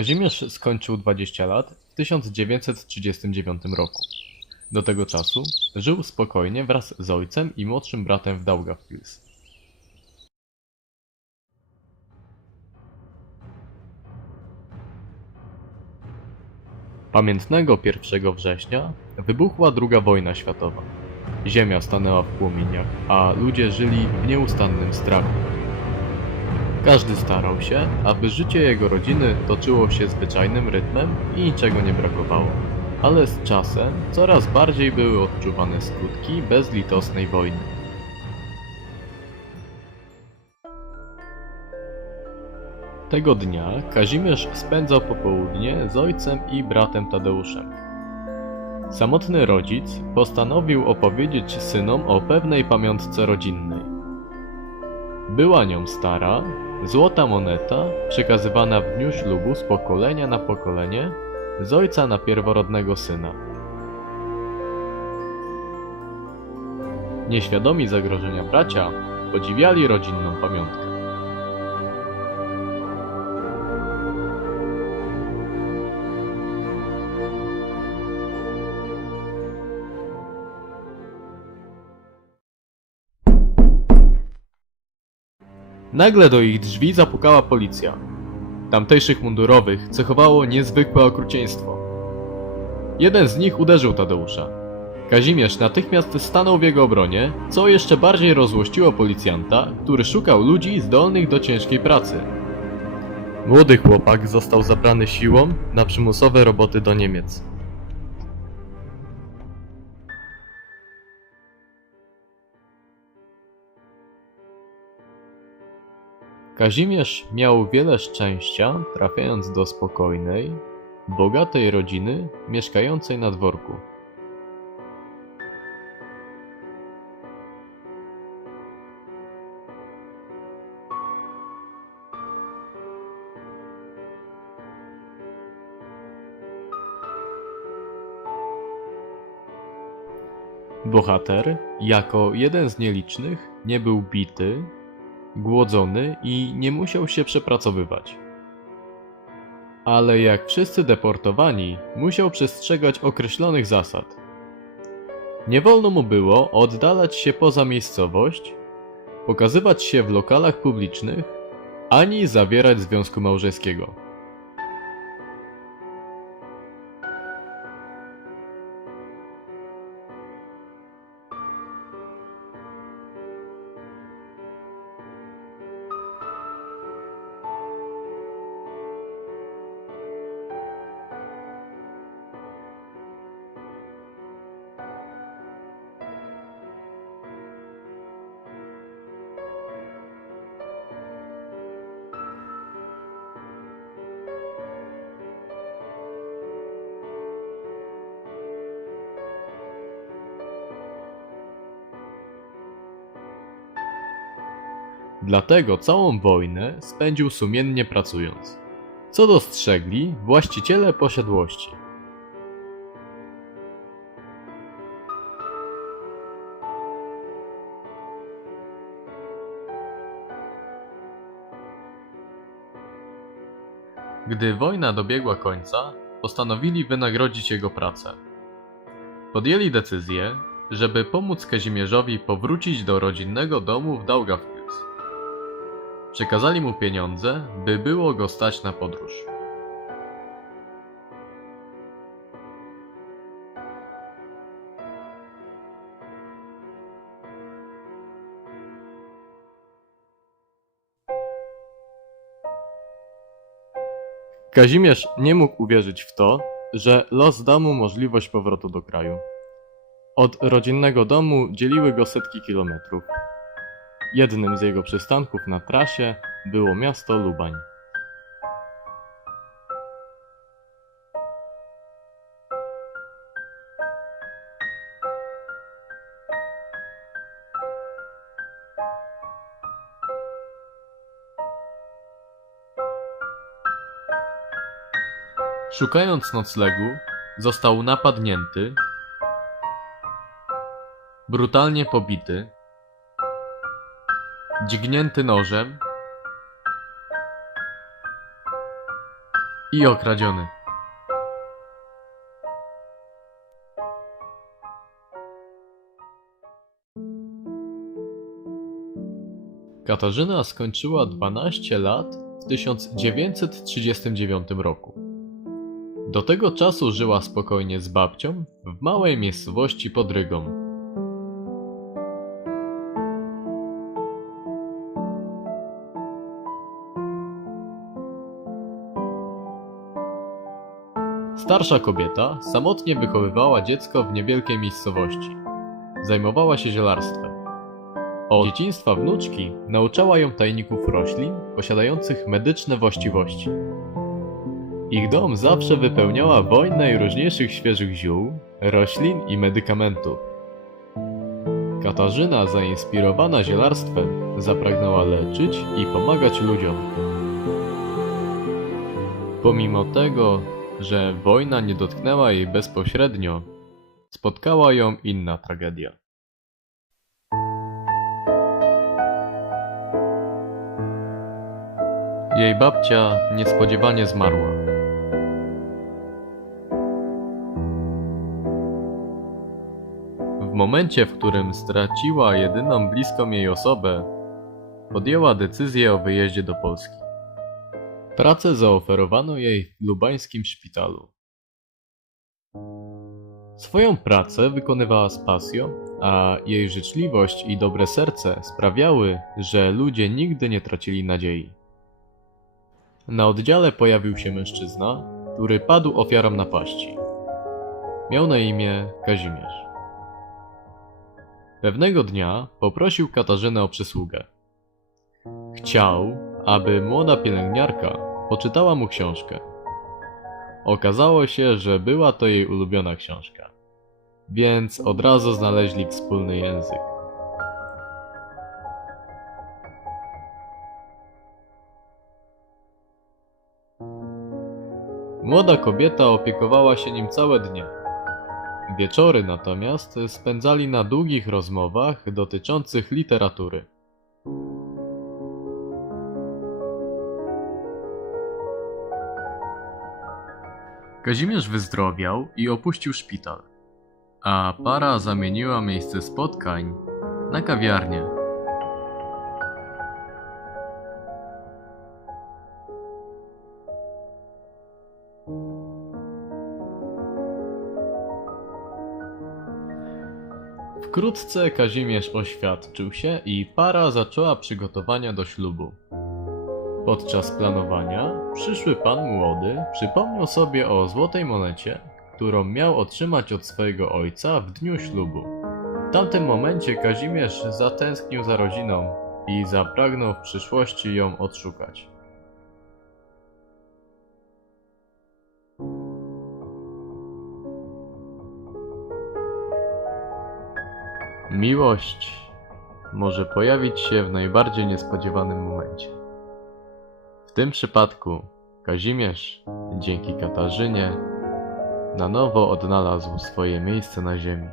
Kazimierz skończył 20 lat w 1939 roku. Do tego czasu żył spokojnie wraz z ojcem i młodszym bratem w Daugavpils. Pamiętnego 1 września wybuchła II wojna światowa. Ziemia stanęła w płomieniach, a ludzie żyli w nieustannym strachu. Każdy starał się, aby życie jego rodziny toczyło się zwyczajnym rytmem i niczego nie brakowało. Ale z czasem coraz bardziej były odczuwane skutki bezlitosnej wojny. Tego dnia Kazimierz spędzał popołudnie z ojcem i bratem Tadeuszem. Samotny rodzic postanowił opowiedzieć synom o pewnej pamiątce rodzinnej. Była nią stara, złota moneta przekazywana w dniu ślubu z pokolenia na pokolenie z ojca na pierworodnego syna. Nieświadomi zagrożenia bracia podziwiali rodzinną pamiątkę. Nagle do ich drzwi zapukała policja. Tamtejszych mundurowych cechowało niezwykłe okrucieństwo. Jeden z nich uderzył Tadeusza. Kazimierz natychmiast stanął w jego obronie, co jeszcze bardziej rozłościło policjanta, który szukał ludzi zdolnych do ciężkiej pracy. Młody chłopak został zabrany siłą na przymusowe roboty do Niemiec. Kazimierz miał wiele szczęścia, trafiając do spokojnej, bogatej rodziny mieszkającej na dworku. Bohater, jako jeden z nielicznych, nie był bity, głodzony i nie musiał się przepracowywać. Ale jak wszyscy deportowani, musiał przestrzegać określonych zasad. Nie wolno mu było oddalać się poza miejscowość, pokazywać się w lokalach publicznych, ani zawierać związku małżeńskiego. Dlatego całą wojnę spędził sumiennie pracując. Co dostrzegli właściciele posiadłości. Gdy wojna dobiegła końca, postanowili wynagrodzić jego pracę. Podjęli decyzję, żeby pomóc Kazimierzowi powrócić do rodzinnego domu w Daugavpils. Przekazali mu pieniądze, by było go stać na podróż. Kazimierz nie mógł uwierzyć w to, że los dał mu możliwość powrotu do kraju. Od rodzinnego domu dzieliły go setki kilometrów. Jednym z jego przystanków na trasie było miasto Lubań. Szukając noclegu, został napadnięty, brutalnie pobity, dźgnięty nożem I okradziony. Katarzyna skończyła 12 lat w 1939 roku. Do tego czasu żyła spokojnie z babcią w małej miejscowości pod Rygą. Starsza kobieta samotnie wychowywała dziecko w niewielkiej miejscowości. Zajmowała się zielarstwem. Od dzieciństwa wnuczki nauczała ją tajników roślin posiadających medyczne właściwości. Ich dom zawsze wypełniała wojna najróżniejszych świeżych ziół, roślin i medykamentów. Katarzyna, zainspirowana zielarstwem, zapragnęła leczyć i pomagać ludziom. Pomimo tego, że wojna nie dotknęła jej bezpośrednio, spotkała ją inna tragedia. Jej babcia niespodziewanie zmarła. W momencie, w którym straciła jedyną bliską jej osobę, podjęła decyzję o wyjeździe do Polski. Pracę zaoferowano jej w lubańskim szpitalu. Swoją pracę wykonywała z pasją, a jej życzliwość i dobre serce sprawiały, że ludzie nigdy nie tracili nadziei. Na oddziale pojawił się mężczyzna, który padł ofiarą napaści. Miał na imię Kazimierz. Pewnego dnia poprosił Katarzynę o przysługę. Chciał, aby młoda pielęgniarka poczytała mu książkę. Okazało się, że była to jej ulubiona książka, więc od razu znaleźli wspólny język. Młoda kobieta opiekowała się nim całe dnie. Wieczory natomiast spędzali na długich rozmowach dotyczących literatury. Kazimierz wyzdrowiał i opuścił szpital, a para zamieniła miejsce spotkań na kawiarnię. Wkrótce Kazimierz oświadczył się i para zaczęła przygotowania do ślubu. Podczas planowania przyszły pan młody przypomniał sobie o złotej monecie, którą miał otrzymać od swojego ojca w dniu ślubu. W tamtym momencie Kazimierz zatęsknił za rodziną i zapragnął w przyszłości ją odszukać. Miłość może pojawić się w najbardziej niespodziewanym momencie. Tym przypadku Kazimierz, dzięki Katarzynie, na nowo odnalazł swoje miejsce na ziemi.